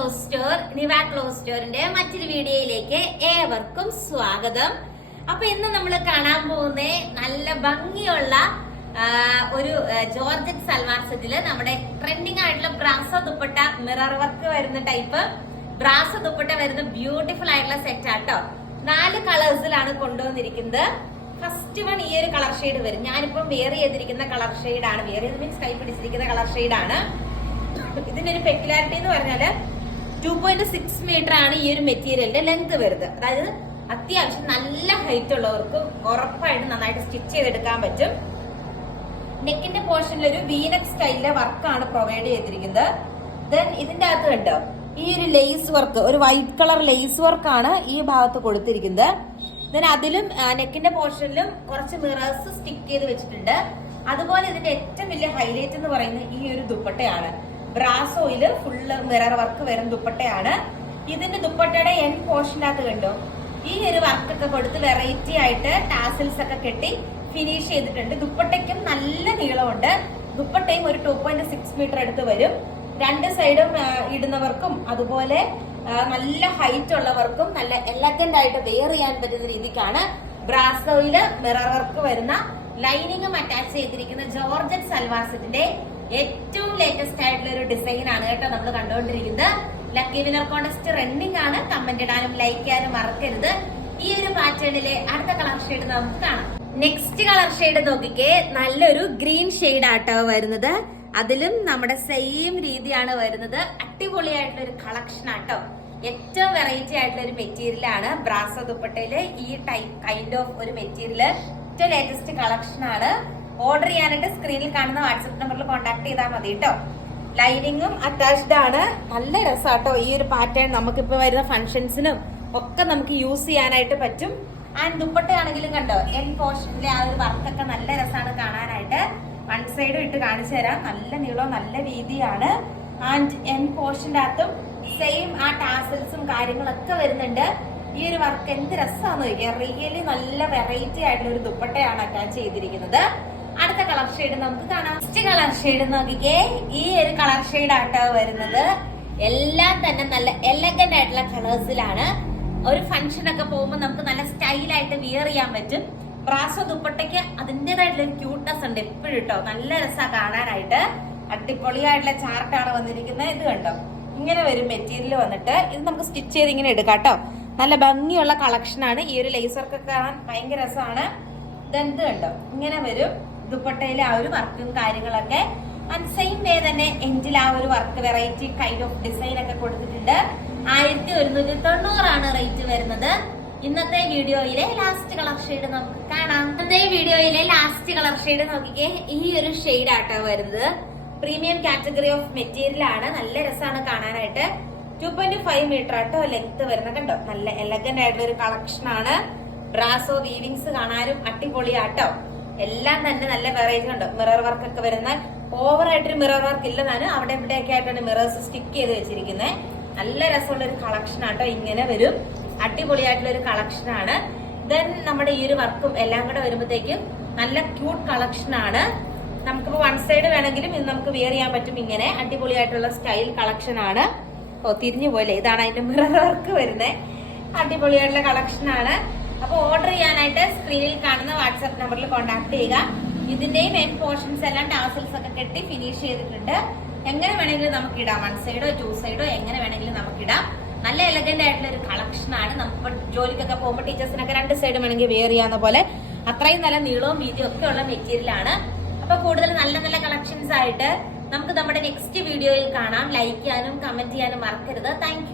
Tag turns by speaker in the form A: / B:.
A: Close store നിവ close സ്റ്റോറിന്റെ മറ്റൊരു വീഡിയോയിലേക്ക് ഏവർക്കും സ്വാഗതം. അപ്പൊ ഇന്ന് നമ്മൾ കാണാൻ പോകുന്ന നല്ല ഭംഗിയുള്ള ഒരു ജോർജ് ജോർജറ്റ് സൽവാർ സെറ്റിൽ നമ്മുടെ ട്രെൻഡിങ് ആയിട്ടുള്ള ബ്രാസ ദുപ്പട്ട മിറർ വർക്ക് വരുന്ന ടൈപ്പ് ബ്രാസ ദുപ്പട്ട വരുന്ന ബ്യൂട്ടിഫുൾ ആയിട്ടുള്ള സെറ്റ് ആട്ടോ നാല് കളേഴ്സിലാണ് കൊണ്ടുവന്നിരിക്കുന്നത്. ഫസ്റ്റ് വൺ ഈ ഒരു കളർ ഷെയ്ഡ് വരും. ഞാനിപ്പം വെയർ ചെയ്തിരിക്കുന്ന കളർ ഷെയ്ഡാണ് വെയർ ചെയ്ത് മീൻസ് കൈ പിടിച്ചിരിക്കുന്ന കളർ ഷെയ്ഡാണ് ഇതിന്റെ ഒരു പെക്കുലാരിറ്റി എന്ന് പറഞ്ഞാൽ ടു പോയിന്റ് സിക്സ് മീറ്റർ ആണ് ഈ ഒരു മെറ്റീരിയലിന്റെ ലെങ്ത് വരുന്നത്. അതായത് അത്യാവശ്യം നല്ല ഹൈറ്റ് ഉള്ളവർക്ക് ഉറപ്പായിട്ട് നന്നായിട്ട് സ്റ്റിച്ച് ചെയ്തെടുക്കാൻ പറ്റും. നെക്കിന്റെ പോർഷനിൽ ഒരു വീനക് സ്റ്റൈലിലെ വർക്കാണ് പ്രൊവൈഡ് ചെയ്തിരിക്കുന്നത്. ദെൻ ഇതിന്റെ അകത്ത് കണ്ടോ? ഈ ഒരു ലേസ് വർക്ക് ഒരു വൈറ്റ് കളർ ലേസ് വർക്കാണ് ഈ ഭാഗത്ത് കൊടുത്തിരിക്കുന്നത്. ദെൻ അതിലും നെക്കിന്റെ പോർഷനിലും കുറച്ച് മിറേഴ്സ് സ്റ്റിക്ക് ചെയ്ത് വെച്ചിട്ടുണ്ട്. അതുപോലെ ഇതിന്റെ ഏറ്റവും വലിയ ഹൈലൈറ്റ് എന്ന് പറയുന്നത് ഈ ഒരു ദുപ്പട്ടയാണ്. ബ്രാസോയിൽ ഫുള്ള് മിറർ വർക്ക് വരും ദുപ്പട്ടയാണ്. ഇതിന്റെ ദുപ്പട്ടയുടെ എൻ പോർഷനകത്ത് കണ്ടോ? ഈ ഒരു വർക്കൊക്കെ കൊടുത്ത് വെറൈറ്റി ആയിട്ട് ടാസിൽസ് ഒക്കെ കെട്ടി ഫിനിഷ് ചെയ്തിട്ടുണ്ട്. ദുപ്പട്ടയ്ക്കും നല്ല നീളമുണ്ട്. ദുപ്പട്ടയും ഒരു ടു പോയിന്റ് സിക്സ് മീറ്റർ അടുത്ത് വരും. രണ്ട് സൈഡും ഇടുന്നവർക്കും അതുപോലെ നല്ല ഹൈറ്റ് ഉള്ളവർക്കും നല്ല എലഗന്റ് ആയിട്ട് വെയർ ചെയ്യാൻ പറ്റുന്ന രീതിക്കാണ് ബ്രാസോയിൽ മിറർ വർക്ക് വരുന്ന ലൈനിങ്ങും അറ്റാച്ച് ചെയ്തിരിക്കുന്ന ജോർജറ്റ് സൽവാർ സെറ്റിന്റെ ഏറ്റവും ലേറ്റസ്റ്റ് ആയിട്ടുള്ള ഒരു ഡിസൈൻ ആണ് കേട്ടോ നമ്മൾ കണ്ടുകൊണ്ടിരിക്കുന്നത്. ലക്കി വിനർ കോൺടെസ്റ്റ് റണ്ണിംഗ് ആണ്. കമന്റ് ഇടാനും ലൈക്ക് ചെയ്യാനും മറക്കരുത്. ഈ ഒരു പാറ്റേണിലെ അടുത്ത കളർ ഷെയ്ഡ് നമുക്ക് കാണാം. നെക്സ്റ്റ് കളർ ഷെയ്ഡ് നോക്കിക്കേ. നല്ലൊരു ഗ്രീൻ ഷെയ്ഡ് ആട്ടോ വരുന്നത്. അതിലും നമ്മുടെ സെയിം രീതിയാണ് വരുന്നത്. അടിപൊളിയായിട്ടുള്ള ഒരു കളക്ഷൻ ആട്ടോ. ഏറ്റവും വെറൈറ്റി ആയിട്ടുള്ള ഒരു മെറ്റീരിയൽ ആണ്. ബ്രാസ ദുപ്പട്ടയിൽ ഈ ടൈപ്പ് കൈൻഡ് ഓഫ് ഒരു മെറ്റീരിയൽ ഏറ്റവും ലേറ്റസ്റ്റ് കളക്ഷൻ ആണ്. ഓർഡർ ചെയ്യാനായിട്ട് സ്ക്രീനിൽ കാണുന്ന വാട്സപ്പ് നമ്പറിൽ കോൺടാക്ട് ചെയ്താൽ മതി കേട്ടോ ലൈനിങ്ങും അറ്റാച്ച്ഡ് ആണ്. നല്ല രസാട്ടോ ഈ ഒരു പാറ്റേൺ നമുക്കിപ്പോ വരുന്ന ഫംഗ്ഷൻസിനും ഒക്കെ നമുക്ക് യൂസ് ചെയ്യാനായിട്ട് പറ്റും. ആൻഡ് ദുപ്പട്ടയാണെങ്കിലും കണ്ടോ എൻ പോർഷനിലെ ആ ഒരു വർക്കൊക്കെ നല്ല രസമാണ് കാണാനായിട്ട്. വൺ സൈഡും ഇട്ട് കാണിച്ചു തരാം. നല്ല നീളവും നല്ല വീതിയാണ്. ആൻഡ് എൻ പോർഷന്റെ അകത്തും സെയിം ആ ടാസൽസും കാര്യങ്ങളൊക്കെ വരുന്നുണ്ട്. ഈ ഒരു വർക്ക് എന്ത് രസമാണെന്ന് ചോദിക്കുക റിയലി നല്ല വെറൈറ്റി ആയിട്ടുള്ള ഒരു ദുപ്പട്ടയാണ് അറ്റാച്ച് ചെയ്തിരിക്കുന്നത്. അടുത്ത കളർ ഷെയ്ഡ് നമുക്ക് കാണാം. ഫസ്റ്റ് കളർ ഷെയ്ഡ് നോക്കിക്കേ. ഈ ഒരു കളർ ഷെയ്ഡ് ആട്ടോ വരുന്നത്. എല്ലാം തന്നെ നല്ല എലഗന്റ് ആയിട്ടുള്ള കളേഴ്സിലാണ് ഒരു ഫംഗ്ഷൻ ഒക്കെ പോകുമ്പോൾ നമുക്ക് നല്ല സ്റ്റൈലായിട്ട് വിയർ ചെയ്യാൻ പറ്റും. പ്രാസോ ദുപ്പട്ടയ്ക്ക് അതിന്റെതായിട്ടുള്ള ക്യൂട്ട്നെസ് ഉണ്ട് എപ്പോഴും കേട്ടോ നല്ല രസമാണ് കാണാനായിട്ട്. അടിപൊളിയായിട്ടുള്ള ചാർട്ടാണ് വന്നിരിക്കുന്നത്. ഇത് കണ്ടോ? ഇങ്ങനെ വരും മെറ്റീരിയൽ വന്നിട്ട് ഇത് നമുക്ക് സ്റ്റിച്ച് ചെയ്ത് ഇങ്ങനെ എടുക്കാം കേട്ടോ നല്ല ഭംഗിയുള്ള കളക്ഷനാണ് ഈ ഒരു ലേസർക്ക് കാണാൻ ഭയങ്കര രസമാണ്. ഇതെന്ത് കണ്ടോ? ഇങ്ങനെ വരും. ദുപ്പട്ടയിലെ ആ ഒരു വർക്കും കാര്യങ്ങളൊക്കെ ആൻഡ് സെയിം വേ തന്നെ എൻഡിൽ ആ ഒരു work variety kind of design ഒക്കെ കൊടുത്തിട്ടുണ്ട്. ആയിരത്തി ഒരുന്നൂറ്റി തൊണ്ണൂറാണ് റേറ്റ് വരുന്നത്. ഇന്നത്തെ വീഡിയോയിലെ ലാസ്റ്റ് കളർ ഷെയ്ഡ് നമുക്ക് കാണാം. ഇന്നത്തെ വീഡിയോയിലെ ലാസ്റ്റ് കളർ ഷെയ്ഡ് നോക്കിക്കേ ഈ ഒരു ഷെയ്ഡ് ആട്ടോ വരുന്നത്. പ്രീമിയം കാറ്റഗറി ഓഫ് മെറ്റീരിയൽ ആണ്. നല്ല രസമാണ് കാണാനായിട്ട്. ടു പോയിന്റ് ഫൈവ് മീറ്റർ ആട്ടോ ലെങ്ത് വരുന്നത് കണ്ടോ? നല്ല എലഗന്റ് ആയിട്ടുള്ള ഒരു കളക്ഷൻ ആണ്. ബ്രാസോ വീവിങ്സ് കാണാനും അടിപൊളിയാട്ടോ. എല്ലാം തന്നെ നല്ല വെറൈറ്റി ഉണ്ട്. മിറർ വർക്ക് ഒക്കെ വരുന്ന ആയിട്ട് മിറർ വർക്ക് ഇല്ലെന്നാണ് അവിടെ ഇവിടെയൊക്കെ ആയിട്ടാണ് മിറേഴ്സ് സ്റ്റിക്ക് ചെയ്ത് വെച്ചിരിക്കുന്നത് നല്ല രസമുള്ള ഒരു കളക്ഷൻ ആട്ടോ. ഇങ്ങനെ വരും. അടിപൊളിയായിട്ടുള്ള ഒരു കളക്ഷൻ ആണ്. ദെൻ നമ്മുടെ ഈ ഒരു വർക്കും എല്ലാം കൂടെ വരുമ്പോഴത്തേക്കും നല്ല ക്യൂട്ട് കളക്ഷൻ ആണ്. നമുക്കിപ്പോ വൺ സൈഡ് വേണമെങ്കിലും ഇത് നമുക്ക് വെയർ ചെയ്യാൻ പറ്റും. ഇങ്ങനെ അടിപൊളിയായിട്ടുള്ള സ്റ്റൈൽ കളക്ഷൻ ആണ്. ഓ തിരിഞ്ഞു പോലെ ഇതാണ് അതിന്റെ മിറർ വർക്ക് വരുന്നത് അടിപൊളിയായിട്ടുള്ള കളക്ഷൻ ആണ്. അപ്പൊ ഓർഡർ ചെയ്യാനായിട്ട് സ്ക്രീനിൽ കാണുന്ന വാട്സാപ്പ് നമ്പറിൽ കോൺടാക്ട് ചെയ്യുക. ഇതിന്റെയും എൻ പോർഷൻസ് എല്ലാം ടാസൽസ് ഒക്കെ കെട്ടി ഫിനിഷ് ചെയ്തിട്ടുണ്ട്. എങ്ങനെ വേണമെങ്കിലും നമുക്ക് ഇടാം. വൺ സൈഡോ ടു സൈഡോ എങ്ങനെ വേണമെങ്കിലും നമുക്ക് ഇടാം. നല്ല എലഗന്റ് ആയിട്ടുള്ള ഒരു കളക്ഷൻ ആണ്. നമുക്ക് ജോലിക്കൊക്കെ പോകുമ്പോൾ ടീച്ചേഴ്സിനൊക്കെ രണ്ട് സൈഡ് വേണമെങ്കിൽ വെയർ ചെയ്യാവുന്ന പോലെ. അത്രയും നല്ല നീളവും വീതിയും ഒക്കെ ഉള്ള മെറ്റീരിയൽ ആണ്. അപ്പൊ കൂടുതൽ നല്ല നല്ല കളക്ഷൻസ് ആയിട്ട് നമുക്ക് നമ്മുടെ നെക്സ്റ്റ് വീഡിയോയിൽ കാണാം. ലൈക്ക് ചെയ്യാനും കമന്റ് ചെയ്യാനും മറക്കരുത്. താങ്ക്